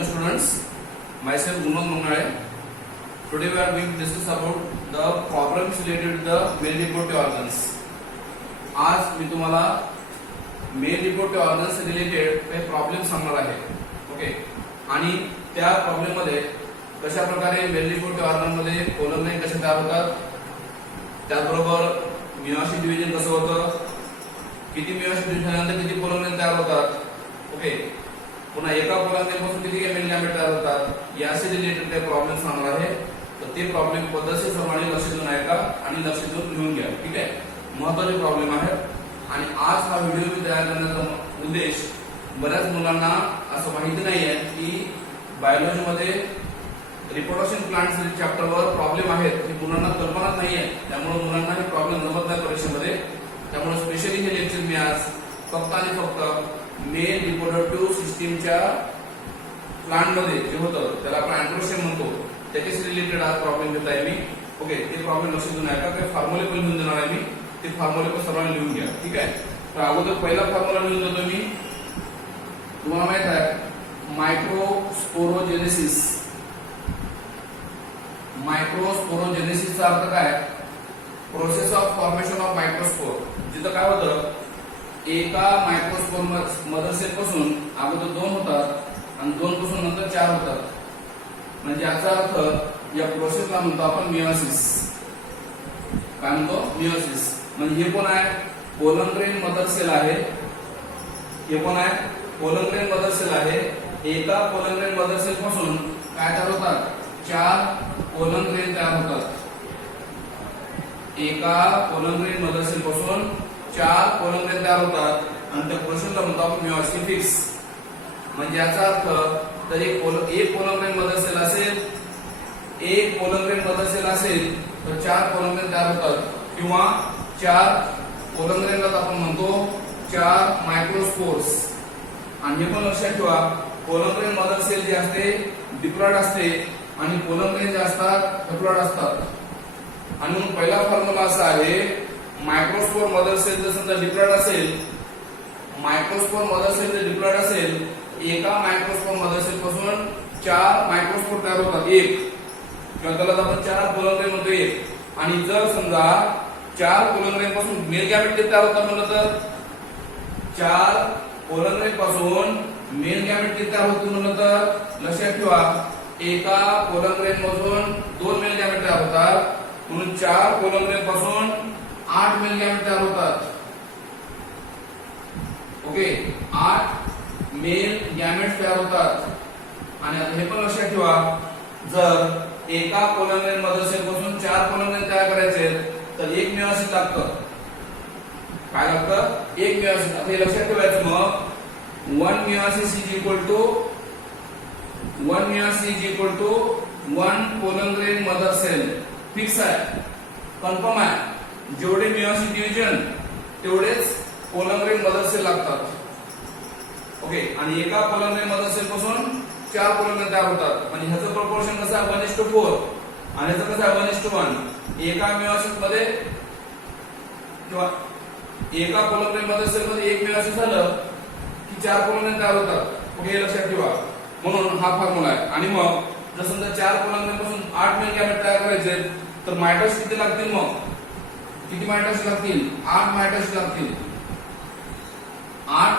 Hello students, myself Gunal Mangale. Today we are going to discuss about the problems related to the male reproductive organs. आज मी तुम्हाला male reproductive organs related काही problem सांगणार आहे. Okay, आणि त्या problem मध्ये कशा प्रकारे मेल रिप्रोडक्टिव्ह ऑर्गन मध्ये कोलन लाइन कसे तयार होतात, त्याचबरोबर मियोसिस डिव्हिजन कसं होतं, किती मियोसिस डिव्हिजन झाल्यानंतर किती कोलन लाइन तयार होतात. ओके, पुन्हा एका कोलन लाइन पासून किती मेल गॅमेट तयार होतात, याशी रिलेटेड काही प्रॉब्लेम सांगणार आहे. तर ते प्रॉब्लेम पद्धतशीरपणे लक्ष देऊन ऐका आणि लक्ष देऊन लिहून घ्या. ठीक आहे, महत्त्वाचे प्रॉब्लेम आहेत. आणि आज हा व्हिडिओ मी तयार करण्याचा उद्देश, बऱ्याच मुलांना असं माहिती नाही आहे की बायोलॉजी मध्ये रिप्रोडक्शन प्लांट्स चॅप्टरवर प्रॉब्लेम आहेत, ही मुलांना कल्पनाच नाही आहे. त्यामुळे मुलांना हे प्रॉब्लेम जमत नाही परीक्षेमध्ये. त्यामुळे स्पेशली हे लेक्चर मी आज फक्त आणि फक्त मेल रिप्रोडक्टिव्ह सिस्टीमच्या प्लांट मध्ये जे होतं त्याला आपण अँड्रोशियम म्हणतो, त्याच्याशी रिलेटेड आज प्रॉब्लेम घेत आहे मी. ओके, ते प्रॉब्लेम लक्ष देऊन ऐका. काही फॉर्म्युले पण लिहून देणार आहे मी, ते फॉर्म्युले पण सर्वांनी लिहून घ्या. ठीक आहे, तर अगोदर पहिला फॉर्म्युला लिहून देतो मी. तुम्हाला माहित आहे मायक्रोस्पोरोजेनेसिस. मायक्रोस्पोरोजेनेसिसचा अर्थ काय? Process of formation of microspore. जिथं काय होतं, एका मायक्रोस्पोर मदर सेल पासून अगोदर 2 होतात आणि 2 पासून नंतर 4 होतात. म्हणजे याचा अर्थ या प्रोसेसला म्हणतो आपण मियोसिस. काय म्हणतो? मियोसिस. म्हणजे हे कोण आहे? कोलन ग्रेन मदर सेल आहे. हे कोण आहे? कोलन ग्रेन मदर सेल आहे. एका कोलन ग्रेन मदर सेल पासून काय तयार होतात? 4 कोलन ग्रेन तयार होतात. एका कोलन ग्रेन मदर सेल पासून 4 कोलन ग्रेन तयार होतात आणि त्या प्रोसेसला म्हणतो आपण मियोसिस. म्हणजे याचा अर्थ तर एक कोलन ग्रेन मदर सेल असेल, एक कोलन ग्रेन मदर सेल असेल तर 4 कोलन ग्रेन तयार होतात, किंवा 4 कोलन ग्रेनला आपण म्हणतो 4 मायक्रोस्पोर्स. आणि हे पण लक्षात ठेवा, कोलन ग्रेन मदर सेल जे असते डिप्लॉइड असते आणि कोलन ग्रेन जे असतात डिप्लॉइड असतात. आणि म्हणून पहिला फॉर्म्युला असा आहे, मायक्रोस्पोर मदर सेल जर समजा डिप्लॉइड असेल, मायक्रोस्पोर मदर सेल जर डिप्लॉइड असेल, एका मायक्रोस्पोर मदर सेल पासून 4 मायक्रोस्पोर तयार होतात. एक किंवा त्याला आपण 4 कोलन ग्रेन म्हणतो एक. आणि जर समजा 4 कोलन ग्रेन पासून मेल गॅमेट तयार होतात म्हणलं तर 4 कोलन ग्रेन पासून मेल गॅमेट तयार होतात म्हणलं तर लक्षात ठेवा, एका कोलन ग्रेन मधून 2 मेल गॅमेट तयार होतात. म्हणून 4 कोलन ग्रेन पासून 8 मेल गॅमेट तयार होतात. ओके, 8 मेल गॅमेट तयार होतात. आणि आता हे पण लक्षात ठेवा, जर एका कोलन ग्रेन मदर सेल पासून 4 कोलन ग्रेन तयार करायचे तर एक मियोसिस लागतं. काय लागतं? एक मियोसिस. आता हे लक्षात ठेवायचं. मग 1 meiosis is equal to 1 pollen grain mother cell. Fix आहे, कन्फर्म आहे. जेवढे मियोसिस डिव्हिजन तेवढेच कोलन ग्रेन मदर सेल लागतात. ओके, आणि एका कोलन ग्रेन मदर सेल पासून 4 कोलन ग्रेन तयार होतात. म्हणजे ह्याचं प्रपोर्शन कसं आहे? 1:4. आणि ह्याचं कसं आहे? 1:1. एका मियोसिस मध्ये किंवा एका कोलन ग्रेन मदर सेल मध्ये एक मियोसिस झालं की 4 कोलन ग्रेन तयार होतात. ओके, हे लक्षात ठेवा. म्हणून हा फॉर्म्युला आहे. आणि मग जर समजा 4 कोलन ग्रेन पासून 8 मेल गॅमेट तयार करायचे तर मायटोसिस किती लागतील? मग किती मायटोसिस लागतील? 8 मायटोसिस लागतील. 8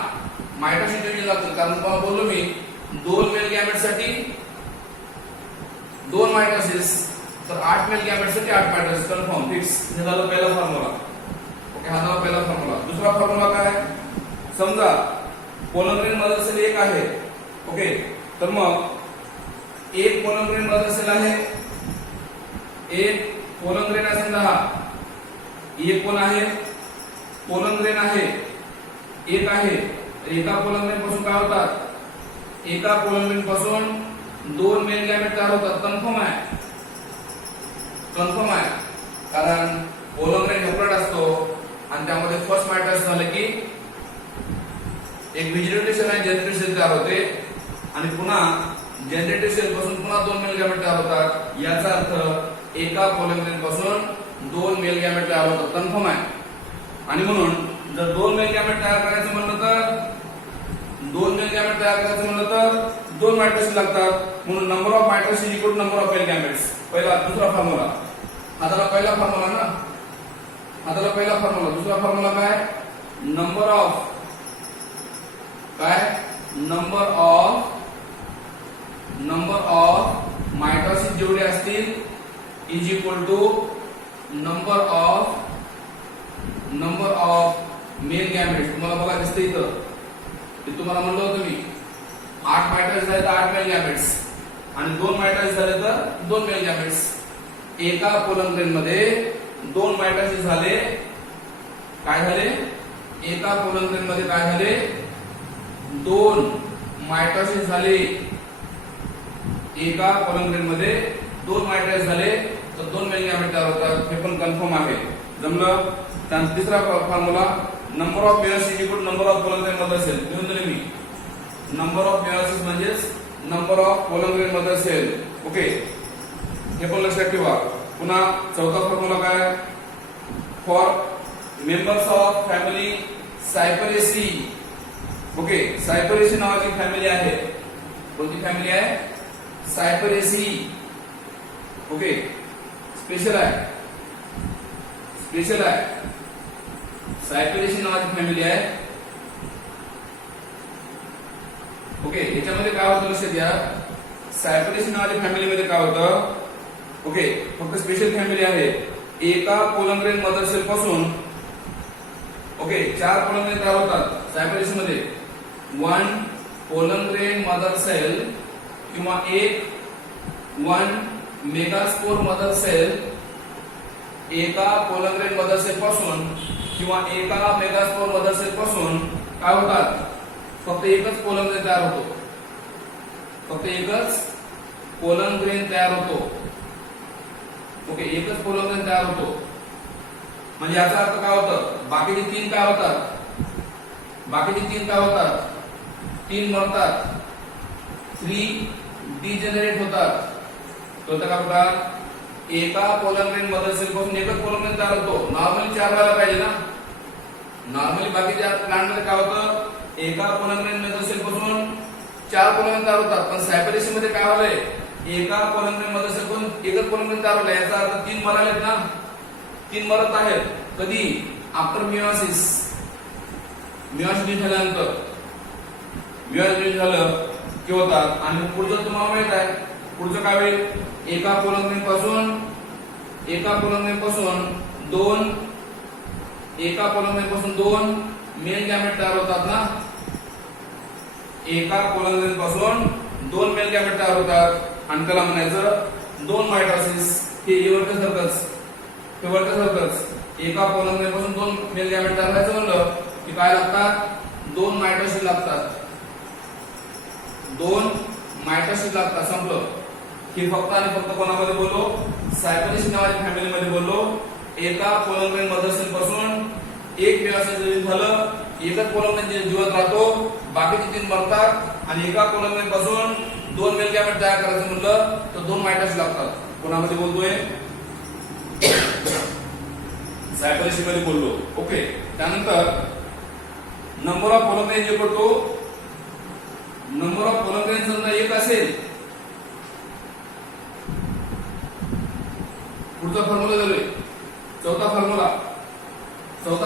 मायटोसिस डिव्हिजन लागतील. कारण तुम्हाला बोललो मी 2 मेल गॅमेट साठी 2 मायटोसिस, तर 8 मेल गॅमेट साठी 8 मायटोसिस. Confirm, fix. हे झालं पहिला फॉर्म्युला. ओके, हा झाला पहिला फॉर्म्युला. दुसरा फॉर्म्युला काय? समजा कोलन ग्रेन मदर सेल एक आहे. ओके, तर मग एक कोलन ग्रेन मदर सेल आहे, एक कोलन ग्रेन असेल 10. एक कोण आहे? कोलन ग्रेन आहे, एक आहे. एका कोलन ग्रेन पासून काय होतात? एका कोलन ग्रेन पासून 2 मेल गॅमेट तयार होतात. कन्फर्म आहे, कन्फर्म आहे. कारण कोलन ग्रेन डिप्लॉइड असतो आणि त्यामध्ये फर्स्ट मायटोसिस झालं की एक व्हेजिटेटिव्ह सेल आणि जनरेटिव्ह सेल तयार होते. आणि पुन्हा जनरेटिव्ह सेल पासून पुन्हा 2 मेल गॅमेट तयार होतात. याचा अर्थ एका कोलन ग्रेन पासून 2 मेल गॅमेट तयार होतात. कन्फर्म आहे. आणि म्हणून जर 2 मेल गॅमेट तयार करायचं म्हणलं तर 2 मेल गॅमेट तयार करायचं म्हणलं तर दोन मायटोसिस लागतात म्हणून number of mitosis equal to number of male gametes. पहिला दुसरा फॉर्म्युला हाताला पहिला फॉर्म्युला ना, हाताला पहिला फॉर्म्युला. दुसरा फॉर्म्युला काय? नंबर ऑफ काय? नंबर ऑफ मायटोसिस जेवढे असतील is equal to number of male gametes. तुम्हाला बघा दिसतं इथं, ते तुम्हाला म्हणलं होतं मी 8 मायटोसिस झाले तर 8 मेल गॅमेट्स आणि 2 मायटोसिस झाले तर 2 मेल गॅमेट्स. एका पोलन ग्रेन मध्ये 2 मायटोसिस झाले, काय झाले? एका पोलन ग्रेन मध्ये काय झाले? 2 मायटोसिस झाले. एका पोलन ग्रेन मध्ये 2 मायटोसिस झाले तर 2 मेल गॅमेट तयार होतात. हे पण कन्फर्म आहे. जमलं? त्यानंतर तिसरा formula number of meiosis equal to number of pollen grain mother cell. लिहून दिले मी. नंबर ऑफ मेयोसिस म्हणजेच number of pollen grain mother cell. Okay, हे पण लक्षात ठेवा. पुन्हा चौथा फॉर्म्युला काय? For members of family Cupressaceae. Okay, Cupressaceae नावाची फॅमिली आहे. कोणती फॅमिली आहे? सायपरेसी. ओके, स्पेशल आहे, स्पेशल आहे. सायपरेसी नावाची फॅमिली आहे. ओके, याच्यामध्ये काय होतं लक्षात घ्या. सायपरेसी नावाच्या फॅमिलीमध्ये काय होतं? ओके, फक्त स्पेशल फॅमिली आहे. एका पोलन ग्रेन मदर सेल पासून ओके 4 पोलन ग्रेन तयार होतात सायपरेसी मध्ये. 1 पोलन ग्रेन मदर सेल किंवा 1 मेगास्पोर मदर सेल एका पोलन ग्रेन मदर सेल पासून किंवा एका मेगास्पोर मदर सेल पासून काय होतात? फक्त एकच पोलन ग्रेन तयार होतो. फक्त एकच पोलन ग्रेन तयार होतो. ओके, एकच पोलन ग्रेन तयार होतो. म्हणजे याचा अर्थ काय होतं? बाकीचे 3 काय होतात? बाकीचे 3 काय होतात? 3 मरतात, 3 डिजेनरेट होतात. तो काय होतात? एका पोलन ग्रेन मदर सेल पासून एकच पोलन ग्रेन तयार होतो. नॉर्मली 4 व्हायला पाहिजे ना. नॉर्मली बाकीच्या प्लांट मध्ये काय होतं? एका पोलन ग्रेन मदर सेल पासून 4 पोलन ग्रेन तयार होतात. पण सायपरेसी मध्ये काय होलंय? एका पोलन ग्रेन मदर सेल पासून एकच पोलन ग्रेन तयार होलंय. याचा अर्थ 3 मरालेत ना. 3 मरत आहेत. कधी? After meiosis. मियोसिस झाल्यानंतर, मियोसिस झालं की होतात. आणि पुढचं तुम्हाला माहित आहे, पुढचं काय होईल? एका पोलन ग्रेन पासून 2 मेल गॅमेट तयार होतात ना. एका पोलन ग्रेन पासून 2 मेल गॅमेट तयार होतात आणि त्याला म्हणायचं 2 मायटोसिस. हे वरचं सर्कल्स. एका पोलन ग्रेन पासून 2 मेल गॅमेट तयार व्हायचं म्हणलं की काय लागतात? 2 मायटोसिस लागतात. 2 मायटोसिस लागतात. संपलं. हे फक्त आणि फक्त कोणामध्ये बोललो? सायपरेसी नावाच्या फॅमिली मध्ये बोललो. एका पोलन ग्रेन मदर सेल पासून एक मेयोसिस झालं, एकच पोलन ग्रेन जिवंत राहतो, बाकीचे 3 मरतात आणि एका पोलन ग्रेन पासून 2 मेल गॅमेट तयार करायचं म्हणलं तर 2 मायटोसिस लागतात. कोणामध्ये बोलतोय? सायपरेसी मध्ये बोललो. ओके, त्यानंतर नंबर ऑफ पोलन ग्रेन जे करतो, नंबर ऑफ पोलन ग्रेन समजा 1 असेल, पुढचा फॉर्म्युला झालोय चौथा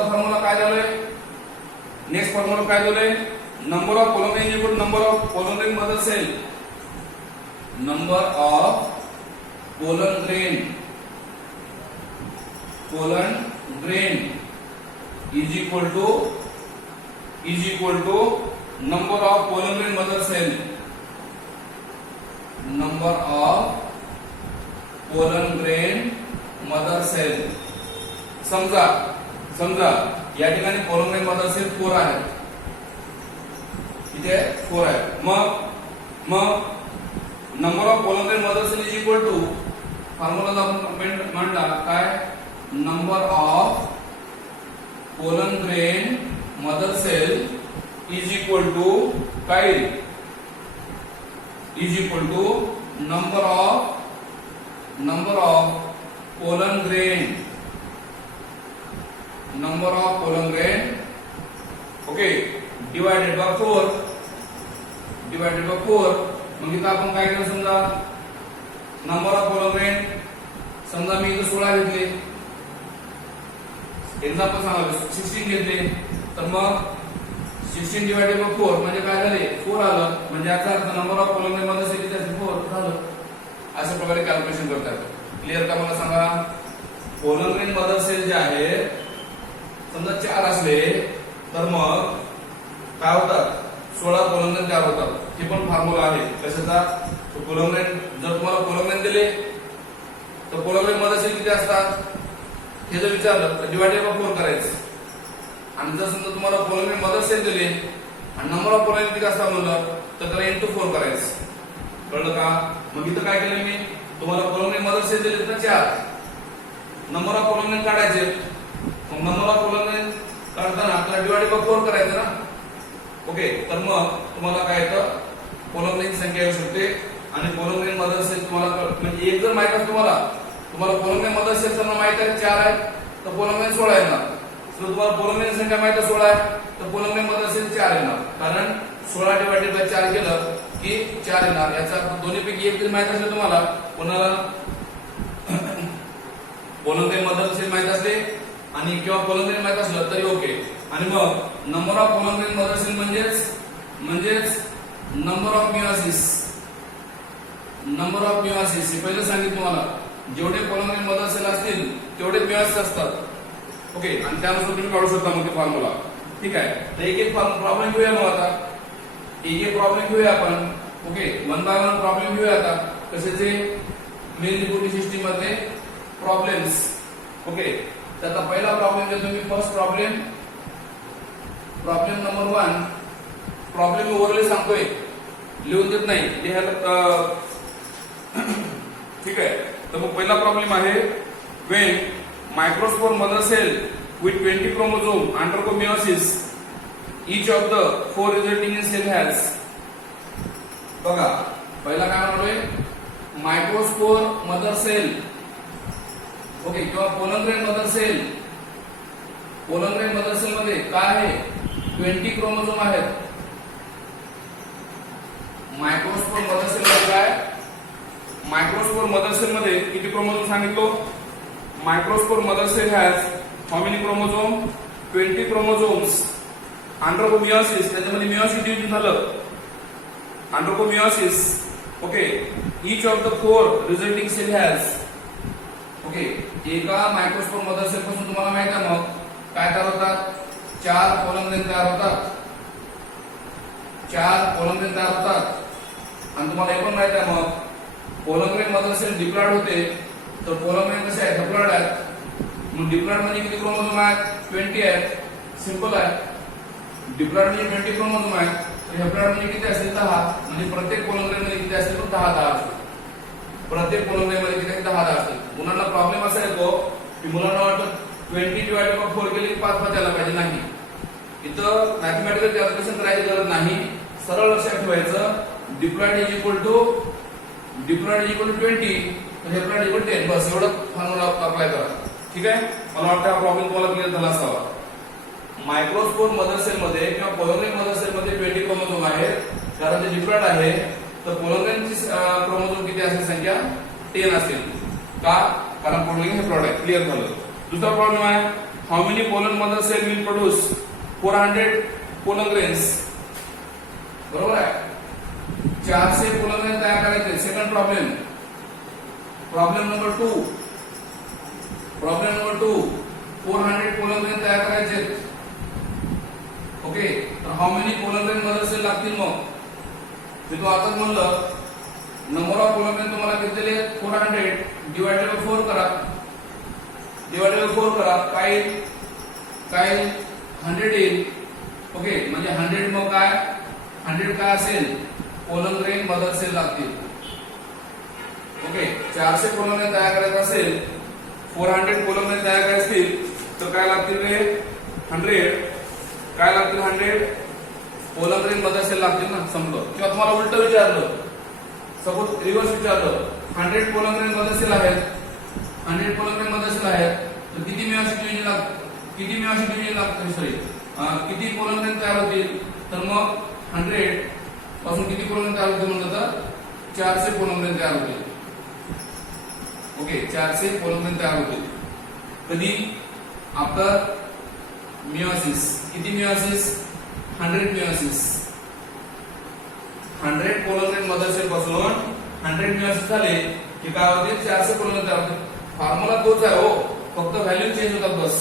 फॉर्म्युला काय झालोय? नेक्स्ट फॉर्म्युला काय झालोय? Number of pollen grain equal number of pollen grain mother cell. Number of pollen grain is equal to number of pollen grain mother cell. Number of pollen grain mother cell. समजा या ठिकाणी pollen grain mother cell 4 आहे. इथे 4 आहे. मग number of pollen grain mother cell is equal to formula आपण म्हणला काय? Number of pollen grain mother cell is equal to काय? Is equal to number of pollen grain. Number of pollen grain okay divided by 4 मग इथं आपण काय केलं, समजा नंबर ऑफ पोलंग्रेन, समजा मी इथं 16 घेतले, एक्झाम्पल सांगा 16 घेतले, तर मग 16 डिवाइडेड बाय 4 म्हणजे काय झाले, 4 आलं. म्हणजे याचा अर्थ नंबर ऑफ पोलंग्रेन मध्ये असेल किती असेल, 4 झालं. अशा प्रकारे कॅल्क्युलेशन करतात. क्लिअर का? मला सांगा, पोलंग्रेन मदर सेल जे आहे समजा 4 असले तर मग काय होतात, 16 पोलंग्रेन तयार होतात. हे पण फॉर्म्युला आहे कशाचा, पोलंग्रेन. जर तुम्हाला पोलंग्रेन दिले तर पोलंग्रेन मदर सेल किती असतात हे जर विचारलं तर डिवाइडेड बाय 4 करायचं. आणि जर समजा तुम्हाला पोलंग्रेन मदर सेल दिले आणि नंबर ऑफ पोलंग्रेन किती असतात म्हणलं तर त्याला इंटू 4 करायचं. कळलं का? मग इथं काय केलं मी, तुम्हाला पोलंग्रेन मदर सेल दिले तर 4, नंबर ऑफ पोलंग्रेन काढायचे. मग नंबर ऑफ पोलंग्रेन काढताना त्याला डिवाइडेड बाय 4 करायचं ना. ओके, तर मग तुम्हाला काय येतं, पोलंग्रेन संख्या येऊ शकते. आणि पोलंग्रेन मदर सेल तुम्हाला म्हणजे एक जर माहित असतं तुम्हाला पोलंग्रेन मदर सेल त्यांना माहित आहे 4 आहे तर पोलंग्रेन 16 येणार. जर तुम्हाला पोलंग्रेन संख्या माहित आहे 16 आहे तर पोलंग्रेन मदर सेल 4 येणार. कारण 16 डिवाइडेड बाय 4 केलं की 4 येणार. याचा अर्थ दोन्हीपैकी एक जर माहित असेल तुम्हाला, कोणाला पोलंग्रेन मदर सेल माहित असते आणि किंवा पोलंग्रेन माहित असलं तरी ओके. आणि मग नंबर ऑफ पोलंग्रेन मदर सेल म्हणजेच number of meiosis. Number of meiosis हे पहिलं सांगितलं तुम्हाला, जेवढे पोलंग्रेन मदर सेल असतील तेवढे मियोसिस असतात. ओके, आणि त्यानुसार तुम्ही काढू शकता मग ते फॉर्म्युला. ठीक आहे, तर एक एक प्रॉब्लेम घेऊया. मग आता एक प्रॉब्लेम घेऊया आपण. ओके, 1 बाय 1 प्रॉब्लेम घेऊया. आता कशाचे, मेल रिपोर्टिंग सिस्टीम मध्ये प्रॉब्लेम्स. ओके, त्याचा पहिला प्रॉब्लेम घेतो मी. First problem number 1. प्रॉब्लेम ओव्हरले सांगतोय, लिहून देत नाही, लिहायला. ठीक आहे, तर मग पहिला प्रॉब्लेम आहे, when microspore mother cell with 20 chromosome undergo meiosis, each of the 4 resulting in cell has. बघा, पहिला काय म्हणतोय, मायक्रोस्पोर मदर सेल. ओके, किंवा pollen grain mother cell. Pollen grain mother cell मध्ये काय आहे, 20 क्रोमोझोम आहेत. मायक्रोस्पोर मदर सेल मध्ये काय, मायक्रोस्पोर मदर सेल मध्ये किती क्रोमोझोम सांगितलो, microspore mother cell has how many chromosome, 20 chromosomes. Undergo meiosis, त्याच्यामध्ये मियोसिस डिव्हिजन झालं, undergo meiosis. Okay, each of the 4 resulting cell has. Okay, एका मायक्रोस्पोर मदर सेल पासून तुम्हाला माहित आहे मग काय तयार होतात, 4 पोलंग्रेन तयार होतात. 4 पोलंग्रेन तयार होतात. आणि तुम्हाला हे पण माहित आहे मग पोलंग्रेन मदर सेल डिप्लॉइड होते तर पोलंग्रेन कसे आहेत, डिप्लॉइड आहेत. मग डिप्लॉइड म्हणजे किती क्रोमोझोम आहेत, 20 आहेत. सिंपल आहे, डिप्लॉइड म्हणजे 20 क्रोमोझोम आहेत. तर हेप्लॉइड म्हणजे किती असेल, 10. म्हणजे प्रत्येक पोलंग्रेन मध्ये किती असतील, 10 असतील. प्रत्येक पोलंग्रेन मध्ये किती 10 असतील. मुलांना प्रॉब्लेम असा येतो की मुलांना वाटतं 20 डिवाइडेड बाय 4 केले की 5 यायला पाहिजे. नाही, इथं मॅथमॅटिकल कॅल्क्युलेशन करायची गरज नाही. सरळ लक्षात ठेवायचं, diploid is equal to 20, haploid equal 10. बस एवढं फॉर्म्युला अप्लाय करा. ठीक आहे, मला वाटतं हा प्रॉब्लेम तुम्हाला क्लिअर झाला असावा. मायक्रोस्पोर मदर सेल मध्ये किंवा पोलंग्रेन मदर सेल मध्ये 20 क्रोमोझोम आहेत. कारण ते डिप्लॉइड आहे तर पोलंग्रेनची क्रोमोझोम किती असेल, संख्या 10 असेल. का, कारण पोलंग्रेन हे प्रॉडक्ट क्लिअर झालं. दुसरा प्रॉब्लेम आहे, how many pollen mother cell will produce 400 pollen grains. बरोबर आहे, 400 पोलंग्रेन तयार करायचे. Second problem, problem number 2. 400 pollen grain तयार करायचे. ओके, तर how many pollen grain mother cell लागतील. मग मी तो आताच म्हणलं, नंबर ऑफ पोलंग्रेन तुम्हाला किती दिले, 400 डिवाइडेड बाय 4 करा. काय 100 येईल. ओके, म्हणजे 100 मग काय, 100 काय असेल, पोलंग्रेन मदर सेल लागतील. ओके, 400 पोलंग्रेन तयार करायचं असेल, 400 पोलंग्रेन तयार करायचे असतील तर काय लागतील रे, 100. काय लागतील, 100 पोलंग्रेन मदर सेल लागतील ना, समजा. किंवा तुम्हाला उलट विचारलं, सपोज रिव्हर्स विचारलं, 100 पोलंग्रेन मदर सेल आहेत, 100 पोलंग्रेन मदर सेल आहेत, तर किती मियोसिस डिव्हिजन लागतं, सॉरी किती पोलंग्रेन तयार होतील, तर मग 100 पासून किती कोलमरेन तयार होते म्हणलं तर 400 कोलमरेन तयार होते. ओके, 400 कोलमरेन तयार होते. कधी? After meiosis. किती मियोसिस? 100 मियोसिस. 100 कोलमरेन मदर सेल पासून 100 मियोसिस झाले की काय होते? 400 कोलमरेन तयार होते. फॉर्म्युला तोच आहे हो, फक्त व्हॅल्यू चेंज होतात बस.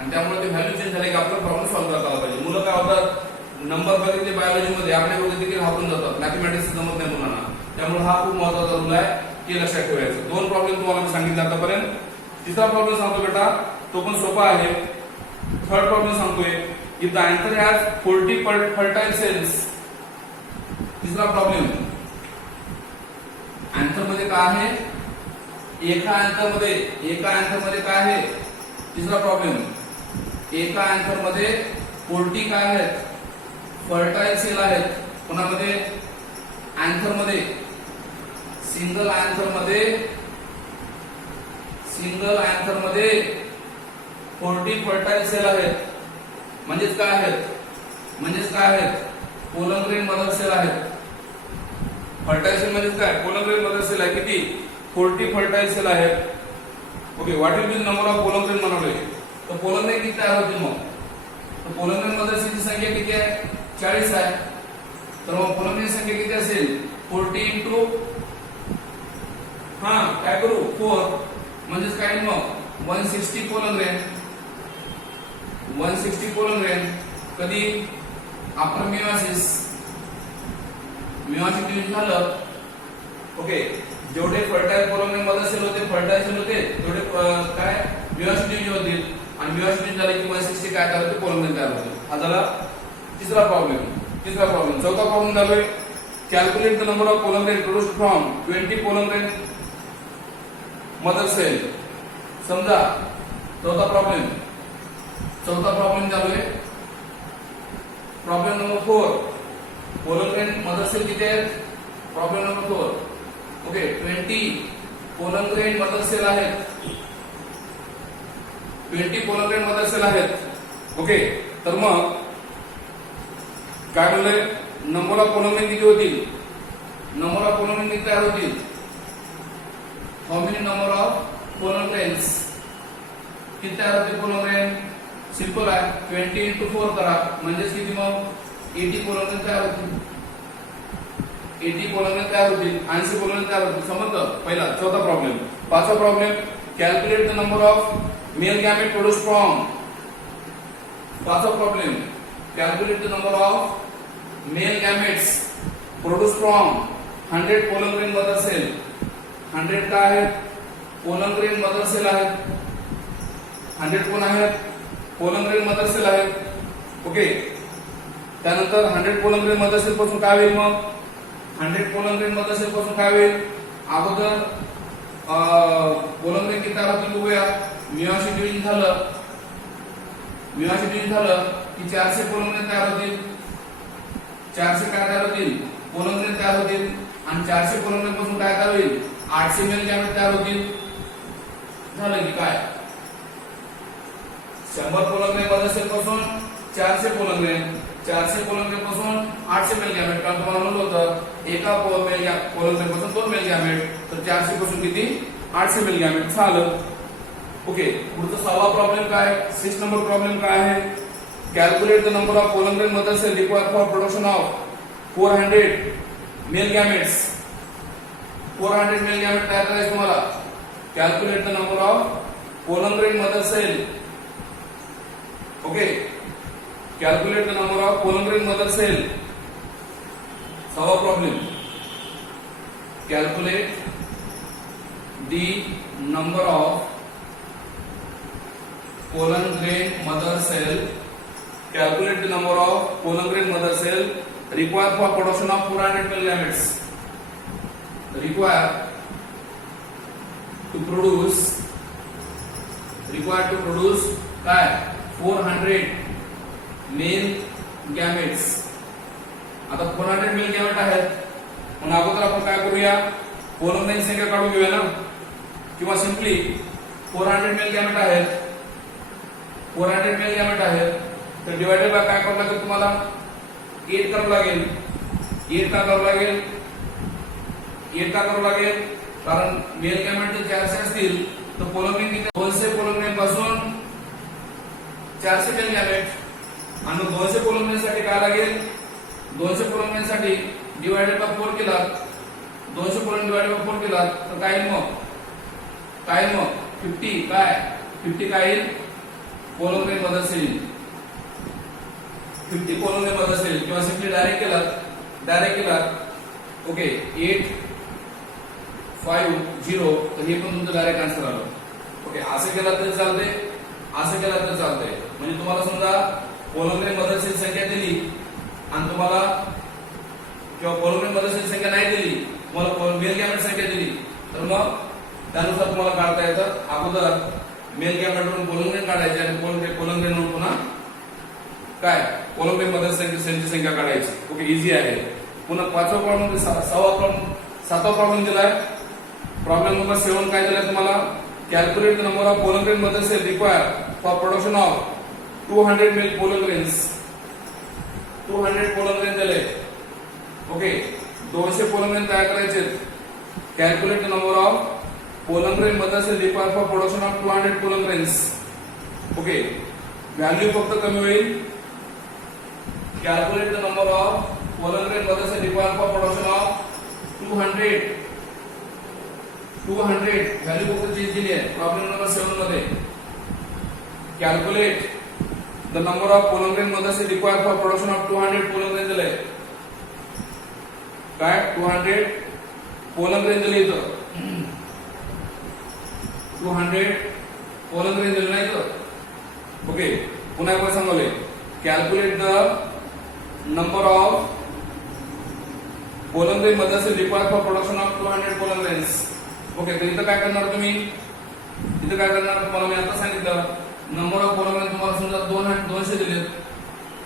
आणि त्यामुळे ते व्हॅल्यू चेंज झाले की आपला प्रॉब्लेम सॉल्व्ह करता आला पाहिजे. मुलं काय होतात, नंबर बघितले बायोलॉजी मध्ये आपल्या वगैरे देखील हातून जातात, मॅथमॅटिक्स जमत नाही मुलांना. त्यामुळे हा खूप महत्त्वाचा रूल आहे की लक्षात ठेवायचं. 2 प्रॉब्लेम तुम्हाला मी सांगितले आतापर्यंत. तिसरा प्रॉब्लेम सांगतो बेटा, तो पण सोपा आहे. थर्ड प्रॉब्लेम सांगतोय, if the anther has 40 fertile cells. तिसरा प्रॉब्लेम, अँथर मध्ये काय आहे? एका अँथर मध्ये काय आहे? तिसरा प्रॉब्लेम, एका अँथर मध्ये 40 काय आहेत? फर्टाइल सेल आहेत. कोणामध्ये? अँथर मध्ये. सिंगल अँथर मध्ये 40 फर्टाइल सेल आहेत. म्हणजेच काय आहेत? पोलन ग्रेन मदर सेल आहेत. फर्टाइल सेल म्हणजे काय? पोलन ग्रेन मदर सेल आहे. किती? 40 फर्टाइल सेल आहेत. Okay, what will B number of pollen grain बनवले? तर पोलन ग्रेन किती तयार होतील मग? तर पोलन ग्रेन मदर सेलची संख्या किती आहे? 40 आहे. तर मग पोलन ग्रेन संख्या किती असेल? 40 इंटू काय करू? 4 म्हणजेच काय मग 160 पोलन ग्रेन. 160 pollen grain. कधी? आफ्टर मियोसिस डिव्हिजन झालं. ओके, जेवढे fertile pollen grain mother cell होते, तेवढे काय मियोसिस डिव्हिजन होतील. आणि मियोसिस डिव्हिजन झाले की 160 काय तयार होते? पोलन ग्रेन तयार होते. हा झाला तिसरा प्रॉब्लेम. चौथा प्रॉब्लेम झालोय, calculate the number of pollen grain produced from 20 pollen grain mother cell. समजा चौथा प्रॉब्लेम चालू आहे. Problem number 4, pollen grain mother cell किती आहेत? Problem number 4. Okay, 20 pollen grain mother cell आहेत. 20 पोलन ग्रेन मदर सेल आहेत. Okay, तर मग काय बोलले? नंबर ऑफ पोलन ग्रेन किती होतील? किती तयार होतील? How many number of pollen grains किती तयार होतील? पोलन ग्रेन सिंपल आहे, 20 इंटू 4 करा म्हणजेच किती मग 80 पोलन ग्रेन तयार होतील. 80 पोलन ग्रेन तयार होतील. 80 पोलन ग्रेन तयार होतील. समजलं? पहिला. चौथा प्रॉब्लेम. पाचवा problem, calculate the number of male gamete produced from. पाचवा problem, calculate the number of male gametes produced from 100 pollen grain mother cell. 100 काय आहेत? पोलन ग्रेन मदर सेल आहेत. 100 कोण आहेत? पोलन ग्रेन मदर सेल आहेत. Okay, त्यानंतर 100 pollen grain mother cell पासून काय होईल मग? 100 पोलन ग्रेन मदर सेल पासून काय होईल? अगोदर पोलन ग्रेन किती तयार होतील बघूया. मियोसिस डिव्हिजन झालं की 400 पोलन ग्रेन तयार होतील. 400 काय तयार होतील? पोलन ग्रेन तयार होतील. आणि 400 पोलन ग्रेन पासून काय तयार होईल? 800 मेल गॅमेट तयार होतील. झालं की काय? 100 पोलन ग्रेन मदर सेल पासून 400 पोलन ग्रेन पासून 800 मेल गॅमेट. कारण तुम्हाला म्हणलं होतं एका पोलन ग्रेन पासून 2 मेल गॅमेट. तर 400 पासून किती? 800 मेल गॅमेट झालं. ओके, पुढचा 6वा प्रॉब्लेम काय? 6 नंबर प्रॉब्लेम काय आहे? Calculate the number of pollen grain mother cell required for production of 400 male gametes. 400 male gamete तयार करायचे तुम्हाला. Calculate the number of pollen grain mother cell. Okay, calculate the number of pollen grain mother cell. 6वा problem, calculate the number of pollen grain mother cell. Calculate the number of pollen grain mother cell required for production of 400 male gametes. Required to produce काय? 400 male gametes. आता 400 male gamete आहेत. पण अगोदर आपण काय करूया? Pollen grain संख्या काढून घेऊया ना, किंवा सिंपली 400 male gamete आहेत. 400 male gamete आहेत. तर डिवाइडेड बाय काय करावं लागेल तुम्हाला? 8 करावं लागेल. 8 का करावं लागेल, 8 का करावं लागेल, कारण मेल गॅमेट जर 400 असतील तर पोलर रिंग किती, 200 पोलर रिंग पासून 400 मेल गॅमेट, आणि 200 पोलर रिंग साठी काय लागेल, 200 पोलर रिंग साठी डिवाइडेड बाय 4 केला, 200 पोलर डिवाइडेड बाय 4 केला तर काय मग 50 काय 50 काय येईल, पोलर रिंग मध्ये असेल 50 पोलर रिंग मध्ये असेल, किंवा सिंपली डायरेक्ट केला ओके 8 5 0, तर हे पण तुमचं डायरेक्ट आन्सर आलं. ओके असं केला तरी चालते, असं केला तरी चालतंय. म्हणजे तुम्हाला समजा पोलर रिंग मध्ये असेल संख्या दिली आणि तुम्हाला किंवा पोलर रिंग मध्ये असेल संख्या नाही दिली, तुम्हाला मेल गॅमेट संख्या दिली, तर मग त्यानुसार तुम्हाला काढता येतं. अगोदर मेल गॅमेटवरून पोलर रिंग काढायची आणि पोलर रिंगवरून पुन्हा काय पोलर रिंग मध्ये संख्या काढायची. ओके इझी आहे. पुन्हा 5वा प्रॉब्लेम 7वा प्रॉब्लेम दिलाय. प्रॉब्लेम नंबर 7 काय दिलाय तुम्हाला, calculate the number of pollen रिंग मध्ये cell required for production of 200 male pollen grains. 200 pollen रिंग दिले. ओके 200 पोलर रिंग तयार करायचे. Calculate the number of pollen रिंग मध्ये cell required for production of 200 pollen grains. Okay value फक्त कमी होईल. Calculate the number of pollen रिंग मध्ये cell required for production of 200 value फक्त चेंज केली आहे. प्रॉब्लेम नंबर 7 मध्ये calculate the number of pollen रिंग मध्ये cell required for production of 200 pollen रिंग दिले. काय 200 पोलर रिंग दिले इथं, 200 पोलर रिंग दिले नाही तर. ओके पुन्हा एकदा सांगले, calculate the number of pollen रिंग मध्ये cell required for production of 200 pollen grains. Okay तर इथं काय करणार तुम्ही, इथं काय करणार तुम्हाला मी आता सांगितलं, नंबर ऑफ पोलर रिंग तुम्हाला समजा 200 दिले,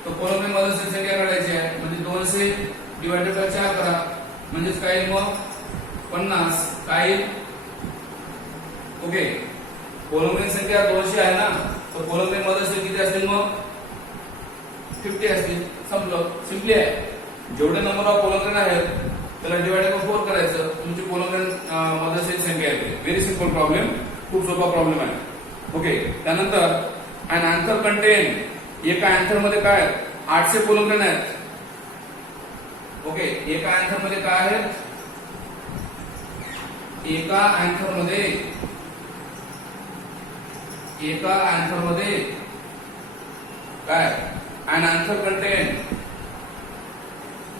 तर पोलर रिंग मध्ये संख्या काढायची आहे. म्हणजे 200 डिवाइडेड बाय 4 करा, म्हणजेच काय मग 50 काय. ओके पोलर रिंग संख्या 200 आहे ना, तर पोलर रिंग मध्ये किती असतील मग 50 असतील. संपलं, सिंपली आहे. जेवढे नंबर ऑफ पोलर रिंग आहेत त्याला डिवाइडेड बाय 4 करायचं, तुमची पोलर रिंग मध्ये संख्या येते. व्हेरी सिंपल प्रॉब्लेम, खूप सोपा प्रॉब्लेम आहे. ओके त्यानंतर अन आन्सर कंटेन, एका आन्सर मध्ये काय 800 पोलर रिंग आहेत. ओके एका आन्सर मध्ये काय आहेत, एका आन्सर मध्ये काय an anther contain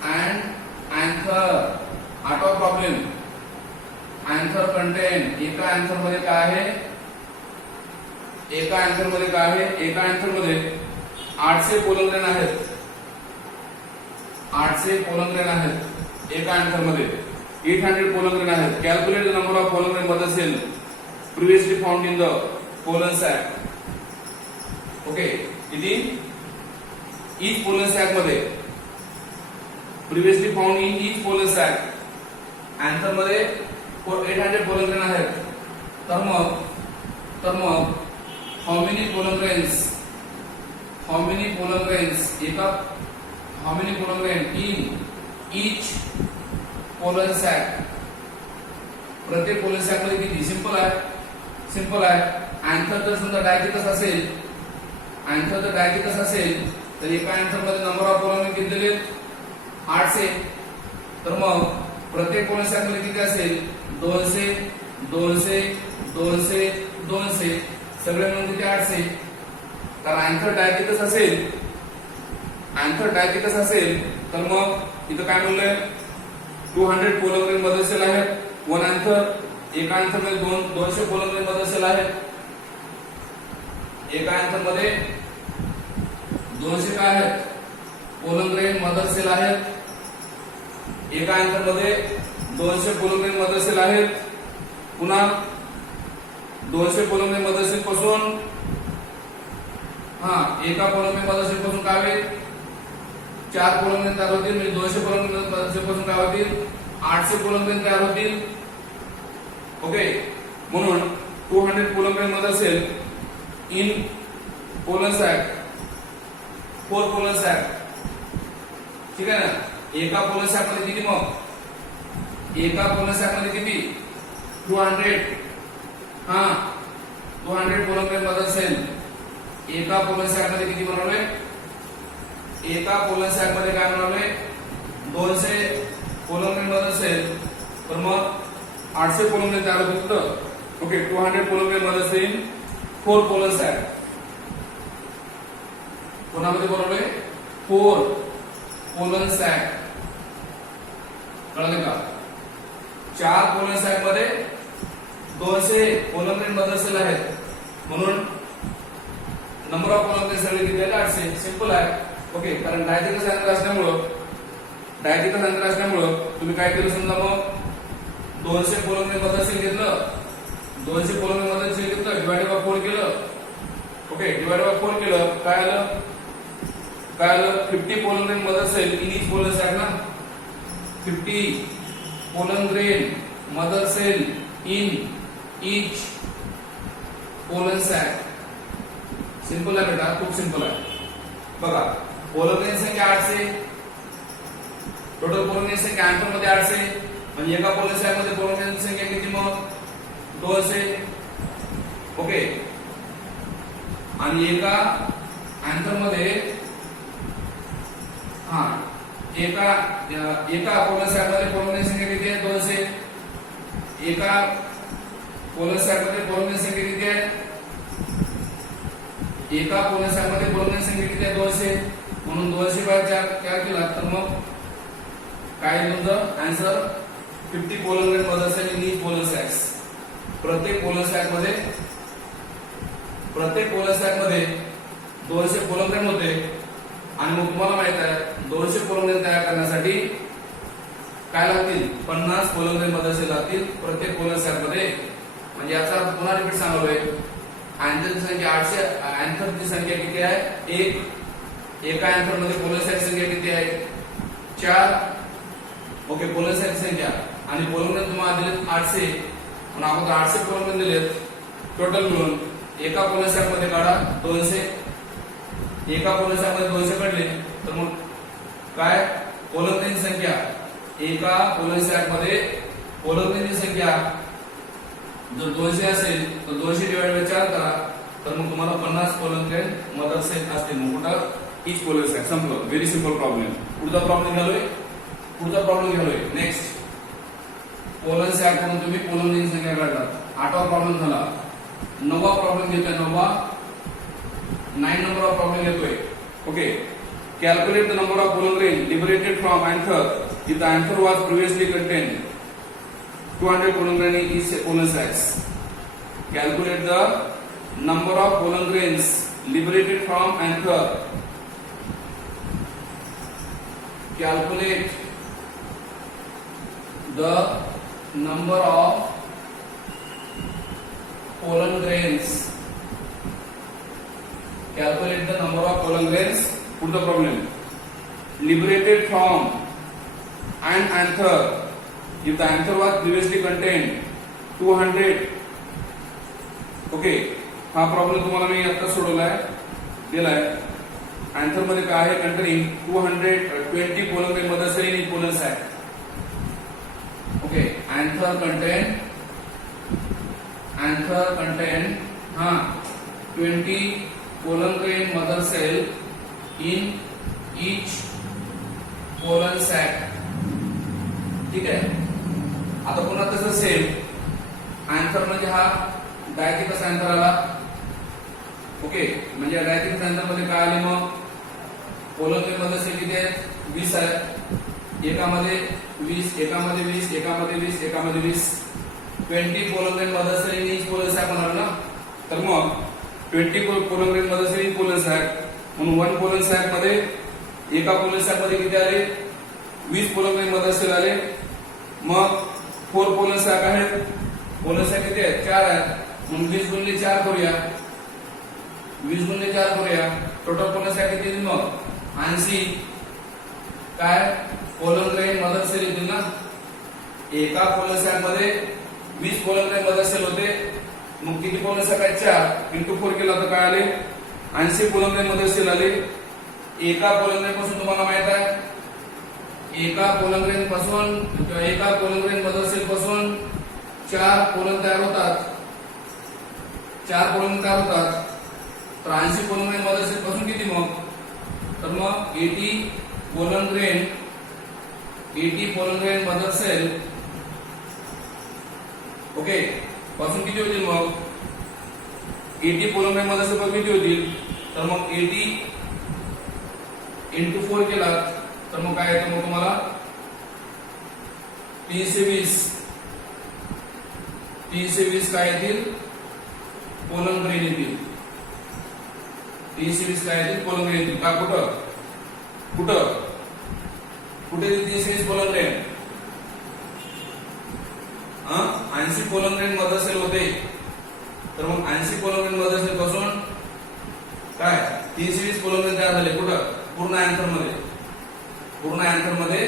and anther. 8वा प्रॉब्लेम आन्सर कंटेन, एका आन्सर मध्ये काय आहे, एका आन्सर मध्ये काय आहे, एका आन्सर मध्ये 800 पोलर रिंग आहेत. 800 पोलर रिंग आहेत एका आन्सर मध्ये. 800 पोलर रिंग आहेत. Calculate the number of pollen रिंग मध्ये cell previously found in the pollen sac. Okay किती ईच पोलन सॅक मध्ये, previously found in each pollen sac. Anther मध्ये 800 पोलर रिंग आहेत. तर मग हाऊ मेनी पोलर रिंग्स एका, हाऊ मेनी पोलर रिंग इन ईच पोलन सॅक. प्रत्येक पोलन सॅक मध्ये किती. सिंपल आहे. आन्सर जर समजा डायगेटिस असेल, तर एका आन्सर मध्ये नंबर ऑफ पोलर रिंग किती दिले 800. तर मग प्रत्येक पोलर सॅक मध्ये किती असेल 200 200 200 200, सगळे मिळून किती 800. तर आन्सर डायगेटिस असेल तर मग इथं काय म्हणलंय 200 पोलर रिंग मध्ये सेल आहेत. वन आन्सर, एका आन्सर मध्ये 200 पोलर रिंग मध्ये सेल आहेत. एका आन्सर मध्ये 200 काय आहेत पोलर रिंग मध्ये सेल आहेत. एका आन्सर मध्ये 200 पोलर रिंग मध्ये सेल आहेत. पुन्हा 200 पोलर रिंग मध्ये सेल पासून एका पोलर रिंग मध्ये सेल पासून काय होईल 4 पोलर रिंग तयार होतील. म्हणजे 200 पोलर रिंग मध्ये सेल पासून काय होतील 800 पोलर रिंग तयार होतील. ओके म्हणून 200 पोलर रिंग मध्ये cell in pollen sac 4 pollen sac. ठीक आहे ना. एका पोलन सॅक मध्ये किती मग? एका पोलन सॅक मध्ये किती? 200. हा 200 पोलन ग्रेन मदर सेल एका पोलन सॅक मध्ये किती बनवले? एका पोलन सॅक मध्ये काय बनवले? 200 पोलन ग्रेन मदर सेल. तर मग 800 पोलन ग्रेन तयार होतं. Okay 200 pollen grain mother cell 4 pollen sac. कोणामध्ये बनवले? 4 पोलन सॅक. कळलं का? 4 पोलन सॅक मध्ये 200 पोलन ग्रेन मदर सेल आहेत म्हणून number of pollen grain cell किती आहे? 800. सिंपल आहे. ओके कारण डायजेटिक अंतर असल्यामुळं तुम्ही काय केलं समजा मग 200 पोलन ग्रेन मदर सेल घेतलं 200 पोलन ग्रेन मदर सेल घेतलं डिवाइडेड बाय 4 केलं. ओके डिवाइडेड बाय 4 केलं काय आलं 50 pollen grain mother cell in each pollen sac ना 50 pollen grain mother cell in each pollen sac. Simple आहे बेटा खूप सिंपल आहे. बघा पोलन ग्रेन संख्या 800 टोटल पोलन ग्रेन संख्या अँथर मध्ये 800 म्हणजे एका पोलन सॅक मध्ये पोलन ग्रेन संख्या किती मग 200. ओके आणि एका अँथर मध्ये हा एका पोलन सॅक मध्ये पोलन ग्रेन संख्या किती आहे 200. एका पोलन सॅक मध्ये पोलन ग्रेन संख्या किती आहे? एका पोलन सॅक मध्ये पोलन ग्रेन संख्या किती आहे 200 म्हणून 200 बाय 4 काय केला तर मग काय तुमचं answer 50 pollen grain mother cell in each pollen sacs. प्रत्येक पोलन सॅक मध्ये 200 पोलन ग्रेन होते आणि मग तुम्हाला माहित आहे 200 पोलन ग्रेन तयार करण्यासाठी काय लागतील 50 पोलन ग्रेन मदर सेल लागतील प्रत्येक पोलन सॅक मध्ये. म्हणजे याचा पुन्हा रिपीट सांगलोय अँथरची संख्या 800 अँथरची संख्या किती आहे 1. एका अँथर मध्ये पोलन सॅक संख्या किती आहे 4. ओके पोलन सॅक संख्या आणि पोलन ग्रेन तुम्हाला दिलेत 800 म्हणून आपण 800 पोलन ग्रेन दिलेत टोटल मिळून एका पोलन सॅक मध्ये काढा 200. एका पोलन सॅक मध्ये 200 काढले तर मग काय पोलन ग्रेन संख्या एका पोलन सॅक मध्ये पोलन ग्रेनची संख्या जर 200 असेल तर 200 डिवाइड बाय 4 करा तर मग तुम्हाला 50 पोलन ग्रेन मदर सेल असतील. मग कुठं ईच पोलन सॅक. संपलं. Very simple problem. पुढचा प्रॉब्लेम घ्यालोय नेक्स्ट पोलन सॅक म्हणून तुम्ही पोलन ग्रेन संख्या काढला. 8वा प्रॉब्लेम झाला. 9वा प्रॉब्लेम घेतोय 9 नंबर ऑफ प्रॉब्लेम घेतोय. Okay calculate the number of pollen grain liberated from anther if the anther was previously content 200 pollen grain in each pollen sacs. Calculate the number of pollen grains liberated from anther. Calculate the number of pollen grains. Calculate the number of pollen grains. Put the problem. Liberated from an anther. If the anther was previously contained 200. Okay हा problem तुम्हाला मी आता सोडवलाय दिलाय. Anther मध्ये काय आहे containing 220 pollen grain mother cell in pollen sac. Okay anther contain 20 pollen grain mother cell in each pollen sac. ठीक आहे. आता पुन्हा तसं सेम अँथर म्हणजे हा डायथिकस अँथर आला. ओके म्हणजे डायथिकस अँथर मध्ये काय आले मग पोलन ग्रेन मदर सेल किती आहेत 20 आहेत. एकामध्ये 20 एकामध्ये 20 एकामध्ये 20 एकामध्ये 20 20 pollen grain mother cell in each pollen sac होणार ना. तर मग 20 pollen grain mother cell in pollen sac म्हणून 1 पोलन सॅक मध्ये एका पोलन सॅक मध्ये किती आले 20 पोलन ग्रेन मदर सेल आले. मग 4 पोलन सॅक आहेत. पोलन सॅक किती आहेत 4 आहेत म्हणून 20 गुणिले 4 करूया. 20 गुणिले 4 करूया. टोटल पोलन सॅक किती येतील मग 80 काय पोलन ग्रेन मदर सेल येतील ना. एका पोलन सॅक मध्ये 20 पोलन ग्रेन मदर सेल होते. मग किती पोलन सॅक आहेत 4 इंटू 4 केला तर काय आले 80 पोलन ग्रेन मदर सेल आले. एका पोलन ग्रेन पासून तुम्हाला माहित आहे एका पोलन ग्रेन पासून किंवा एका पोलन ग्रेन मदर सेल पासून 4 पोलन तयार होतात. 4 पोलन तयार होतात. तर 80 पोलन ग्रेन मदर सेल पासून किती मग? तर मग 80 pollen grain mother cell okay पासून किती होतील मग? 80 पोलन ग्रेन मदर सेल पासून किती होतील? तर मग 80 into 4 केला तर मग काय येतं मग तुम्हाला 320 काय येतील? पोलन ग्रेन येतील. 320 काय येतील? पोलन ग्रेन येतील. का कुठं कुठे 320 pollen grain? 80 pollen grain mother cell होते. तर मग 80 पोलन ग्रेन मदर सेल पासून काय 320 पोलन ग्रेन तयार झाले. कुठं? पूर्ण अँथर मध्ये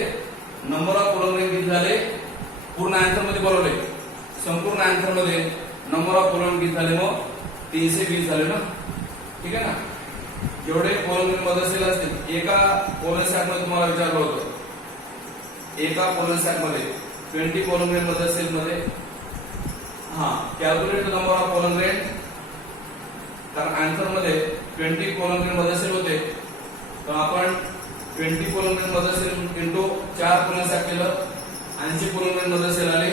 नंबर ऑफ पोलन ग्रेन किती झाले? पूर्ण अँथर मध्ये बोलवले. संपूर्ण अँथर मध्ये नंबर ऑफ पोलन किती झाले? मग 320 झाले ना. ठीक आहे ना. जेवढे पोलन ग्रेन मदर सेल असतील एका पोलन सॅक मध्ये तुम्हाला विचारलं होतं. एका पोलन सॅक मध्ये 20 पोलन ग्रेन मदर सेल मध्ये calculate the number of pollen grain. कारण अँथर मध्ये 20 पोलन ग्रेन मदर सेल होते. तर आपण 20 pollen grain mother cell into 4 pollen sac केलं. 80 पोलन ग्रेन मदर सेल आले.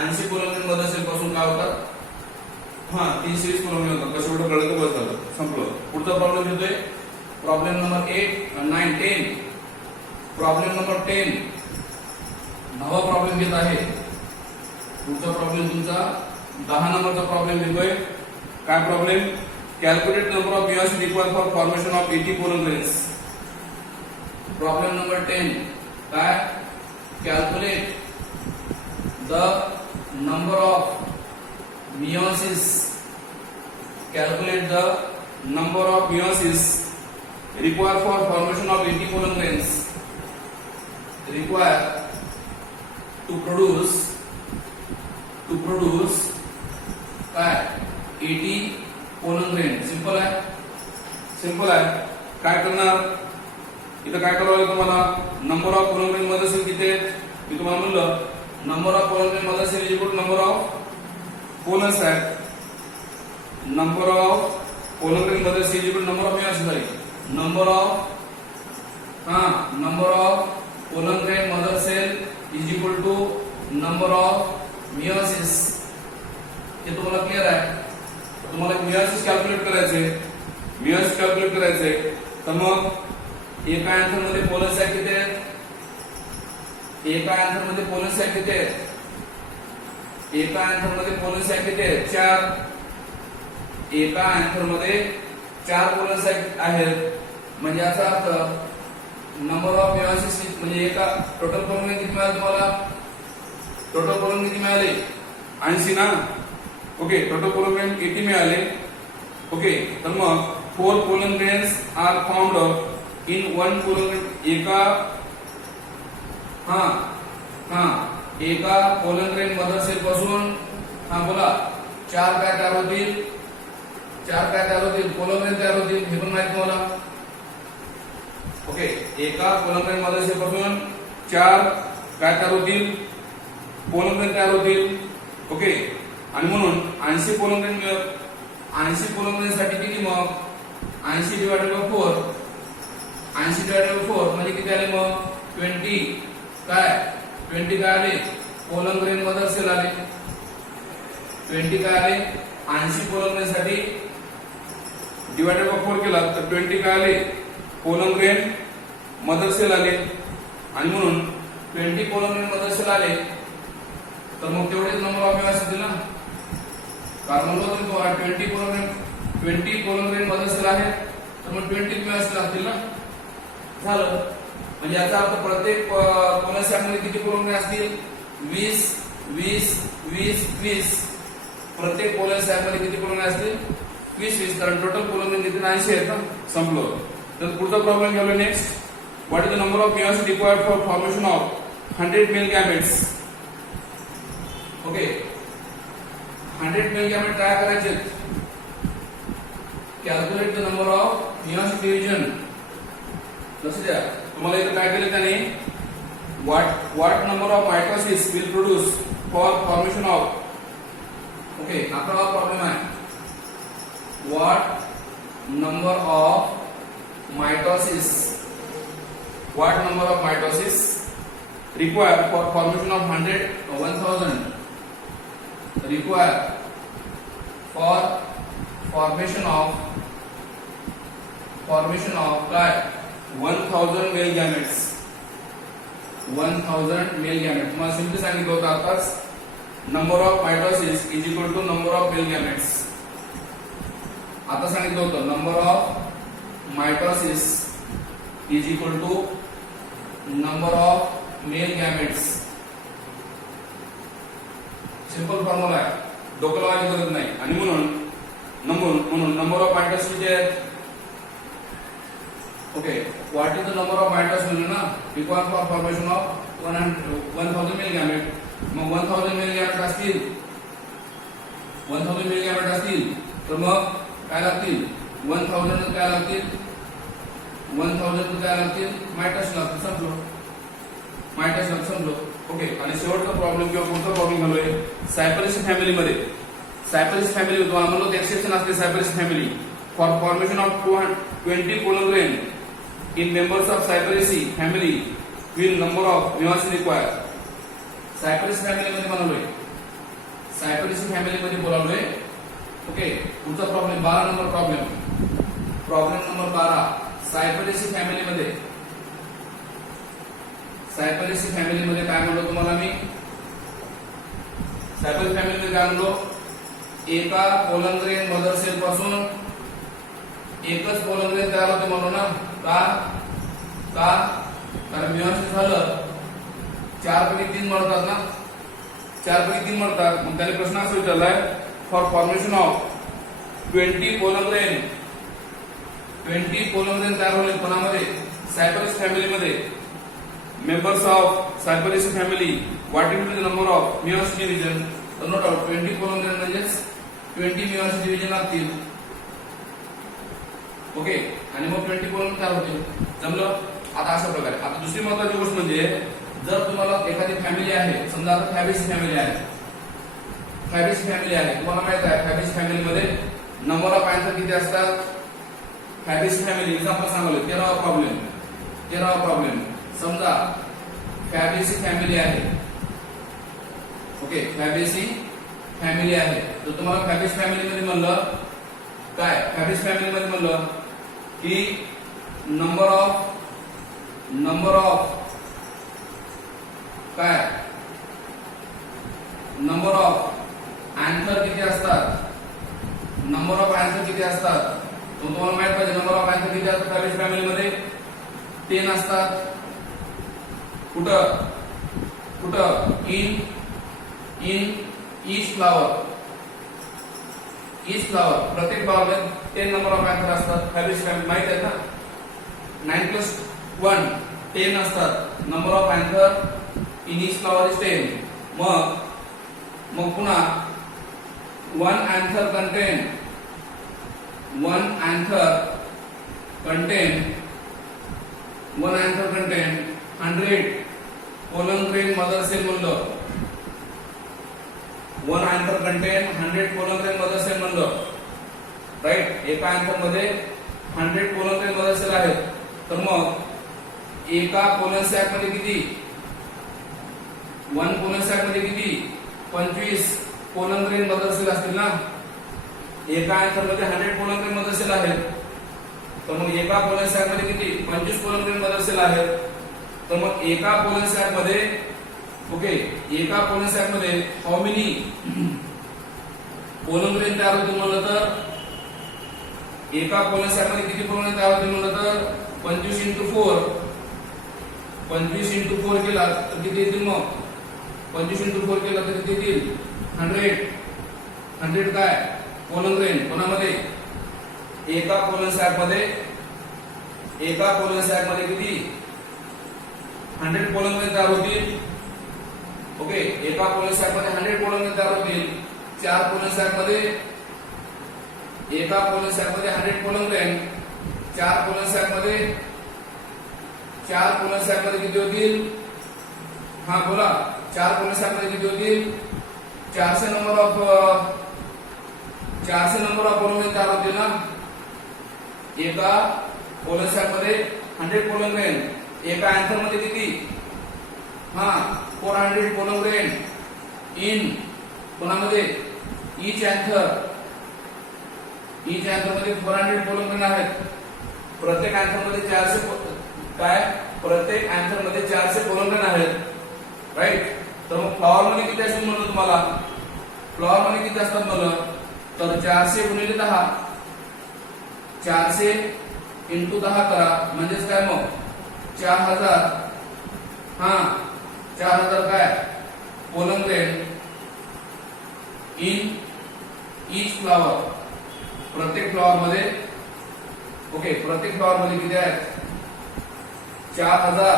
80 पोलन ग्रेन मदर सेल पासून काय होतात? 320 पोलन ग्रेन होतात. कसं एवढं कळलं तर बस झालं, संपलं. पुढचा प्रॉब्लेम येतोय. Problem number 8, 9, 10. प्रॉब्लेम नंबर 10 9वा प्रॉब्लेम घेत आहे. पुढचा प्रॉब्लेम तुमचा 10 नंबरचा प्रॉब्लेम येतोय. काय problem? Calculate number of meiosis required for formation of 80 pollen grains. Problem number 10 काय? Calculate the number of meiosis. Calculate the number of meiosis required for formation of 80 pollen grains. Require to produce काय 80 pollen grain. Simple आहे. काय करणार? इथं काय करावं लागेल तुम्हाला? Number of pollen grain mother cell किती आहेत? मी तुम्हाला म्हणलं number of pollen grain mother cell equal number of pollen sac. Number of pollen grain mother cell equal number of meiosis आहे. Number of pollen grain mother cell is equal to number of meiosis. हे तुम्हाला clear आहे? तुम्हाला meiosis calculate करायचे. तर मग एका anther मध्ये पोलन सॅक किती आहेत? एका अँथर मध्ये पोलन सॅक किती आहेत? 4. एका अँथर मध्ये 4 पोलन सॅक आहेत. म्हणजे याचा अर्थ नंबर ऑफ मियोसिस म्हणजे एका टोटल पोलन ग्रेन किती मिळाले तुम्हाला? टोटल पोलन ग्रेन किती मिळाले? 80 ना. ओके. टोटल पोलन ग्रेन 80 मिळाले. ओके. तर मग 4 pollen grains are formed in 1 pollen grain. एका पोलन ग्रेन मदर सेल पासून बोला 4 काय तयार होतील? पोलन ग्रेन तयार होतील. हे पण माहिती तुम्हाला. ओके. एका पोलन ग्रेन मदर सेल पासून 4 काय तयार होतील? पोलन ग्रेन तयार होतील. ओके. आणि म्हणून 80 पोलन ग्रेन साठी किती मग? 80 डिवाइडेड बाय 4. 80 डिवाइडेड बाय 4 म्हणजे किती आले मग? 20 काय आले? पोलन ग्रेन मदर सेल आले. 20 काय आले? 80 पोलन ग्रेन साठी डिवाइडेड बाय 4 केला तर 20 काय आले? पोलन ग्रेन मदर सेल आले. आणि म्हणून 20 पोलन ग्रेन मदर सेल आले तर मग तेवढेच नंबर ऑफ मियोसिस असतील ना. कारण 20 पोलन ग्रेन मदर सेल आहे तर मग 20 मियोसिस असतील ना. झालं. म्हणजे याचा अर्थ प्रत्येक पोलन सॅक मध्ये किती पोलन ग्रेन असतील? 20. प्रत्येक पोलन सॅक मध्ये किती पोलन ग्रेन असतील? 20. कारण टोटल पोलन ग्रेन किती? 80 आहेत ना. संपलं. तर पुढचा प्रॉब्लेम घेऊया next. What is the number of meiosis required for formation of 100 male gametes. Okay. 100 mail gamete काय करायचे? Calculate the number of meiosis division. लक्ष द्या. तुम्हाला इथे काय केलं त्याने? what number of mitosis will produce for formation of, okay, आपका प्रॉब्लम है what number of mitosis required for formation of 1000 required for formation of 1000 male gametes. 1000 male gametes. तुम्हाला सिंपली सांगितलं होतं आताच number of mitosis is equal to number of male gametes. आता सांगितलं होतं number of mitosis is equal to number of male gametes. Simple formula आहे, डोकं लावायची गरज नाही. आणि म्हणून नंबर ऑफ मायटोसिस जे आहेत, okay, what is the number of mitosis ना required for formation of 1000 male gamete. मग 1000 मेल गॅमेट असतील, 1000 मेल गॅमेट असतील तर मग काय लागतील, 1000 काय लागतील, 1000 काय लागतील, मायटोसिस लागतील. समजलो, मायटोसिस लागतील, समजलो. ओके. आणि शेवटचा प्रॉब्लेम किंवा पुढचा प्रॉब्लेम झालोय सायपरेसी फॅमिलीमध्ये. सायपरेसी फॅमिली तुम्हाला म्हणलो एक्सेप्शन असते Cupressaceae family for formation of 20 pollen grain in members of Cyperaceae family will number of meiosis required. Cyperaceae family मध्ये बनवलोय, Cyperaceae family मध्ये बोलावलोय. ओके. पुढचा problem 12 number problem number 12 Cyperaceae family मध्ये. Cyperaceae family मध्ये काय म्हणलो तुम्हाला मी, Cyperaceae family मध्ये काय म्हणलो, एका पोलन ग्रेन मदर सेल पासून एकच पोलन ग्रेन तयार होते म्हणून ना. का कारण मियोसिस झालं 4 पैकी 3 मरतात ना, 4 पैकी 3 मरतात. मग त्याने प्रश्न असा विचारलाय for formation of 20 pollen grain तयार होईल कोणामध्ये, सायपरेसी फॅमिली मध्ये. Members of Cupressaceae family what will be the number of meiosis division. तर नोट आउट 20 पोलन ग्रेन म्हणजेच 20 मियोसिस डिव्हिजन लागतील. ओके. आणि मग 20 पोलन तयार होतील. जमलं. आता अशा प्रकारे आता दुसरी महत्त्वाची गोष्ट म्हणजे जर तुम्हाला एखादी फॅमिली आहे, समजा आता फॅबेसी फॅमिली आहे, तुम्हाला माहित आहे फॅबेसी फॅमिली मध्ये नंबर ऑफ अँथर किती असतात. फॅबेसी फॅमिली एक्झाम्पल सांगले 13वा प्रॉब्लेम. समजा फॅबेसी फॅमिली आहे, ओके, फॅबेसी फॅमिली आहे. तर तुम्हाला फॅबेसी फॅमिली मध्ये म्हणलं काय, फॅबेसी फॅमिली मध्ये म्हणलं की नंबर ऑफ काय, नंबर ऑफ अँथर किती असतात, नंबर ऑफ अँथर किती असतात. तुम्हाला माहित पाहिजे नंबर ऑफ अँथर किती असतात फॅबेसी फॅमिली मध्ये 10 असतात. कुठं इन ईच फ्लावर प्रत्येक फ्लावर 10 नंबर ऑफ अँथर असतात. फॅबेसी फॅमिली माहित आहे ना. 9 + 1 10 असतात. Number of anther in each flower is 10. मग पुन्हा one anther contain 100 pollen grain mother cell म्हणलं. 1 anther contain 100 pollen grain mother cell म्हणलं. राईट. एका अँथर मध्ये 100 pollen grain mother cell आहेत. तर मग एका पोलन सॅक मध्ये किती, 1 पोलन सॅक मध्ये किती 25 पोलन ग्रेन मदर सेल असतील ना. एका अँथर मध्ये 100 पोलन ग्रेन मदर सेल आहेत. तर मग एका पोलन सॅक मध्ये किती 25 पोलन ग्रेन मदर सेल आहेत. तर मग एका पोलन सॅक मध्ये, ओके, एका पोलन सॅक मध्ये हाऊ मेनी पोलन ग्रेन तयार होतील म्हणलं तर, एका पोलन सॅक मध्ये किती पोलन तयार होतील म्हणलं तर 25 × 4 केला तर किती येतील. मग 25 × 4 केला तर किती येतील 100 काय पोलन ग्रेन कोणामध्ये, एका पोलन सॅक मध्ये किती 100 पोलन ग्रेन तयार होतील. ओके. एका पोलन सॅक मध्ये 100 पोलन ग्रेन तयार होतील. 4 पोलन सॅक मध्ये, एका पोलन सॅक मध्ये 100 पोलन ग्रेन, 4 पोलन सॅक मध्ये किती होतील हा बोला, 4 पोलिसांमध्ये किती होतील? 400 नंबर ऑफ पोलन 4 होतील ना. एका पोलिसांमध्ये 100 पोलन ग्रेन, एका अँथर मध्ये किती? हा 400 पोलन ग्रेन इन कोणामध्ये? ईच अँथर मध्ये 400 पोलन ग्रेन आहेत. प्रत्येक अँथर मध्ये 400 पोलन ग्रेन आहेत, राईट. तर मग फ्लॉवर मध्ये किती असतील म्हणलं तुम्हाला? फ्लॉवर मध्ये किती असतात म्हणलं? तर 400 गुणिले 10, 400 इंटू 10 करा, म्हणजेच काय मग 4000. हा 4000 काय pollen grain in each flower. प्रत्येक फ्लॉवर मध्ये, ओके, प्रत्येक फ्लॉवर मध्ये किती आहेत? 4000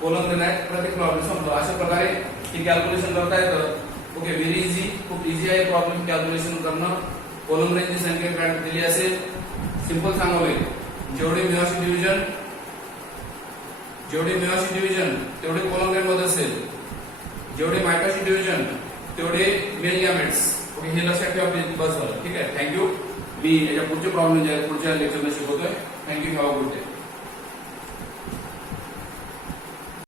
पोलन ग्रेन आहेत प्रत्येक फ्लॉवर मध्ये. समजा अशा प्रकारे ही कॅल्क्युलेशन करता येतं. ओके, व्हेरी इझी, खूप इझी आहे प्रॉब्लेम कॅल्क्युलेशन करणं. पोलन ग्रेनची संख्या काय दिली असेल, सिंपल सांगवले, जेवढे मियोसिस डिव्हिजन तेवढे पोलन ग्रेन मध्ये असेल, जेवढे मायटोसिस डिव्हिजन तेवढे मेल गॅमेट्स. ओके, हे लक्षात ठेवा प्लीज. बस झालं, ठीक आहे. थँक्यू. मी याच्या पुढचे प्रॉब्लेम जे आहेत पुढच्या लेक्चरमध्ये शिकवतोय. Thank you, have a good day.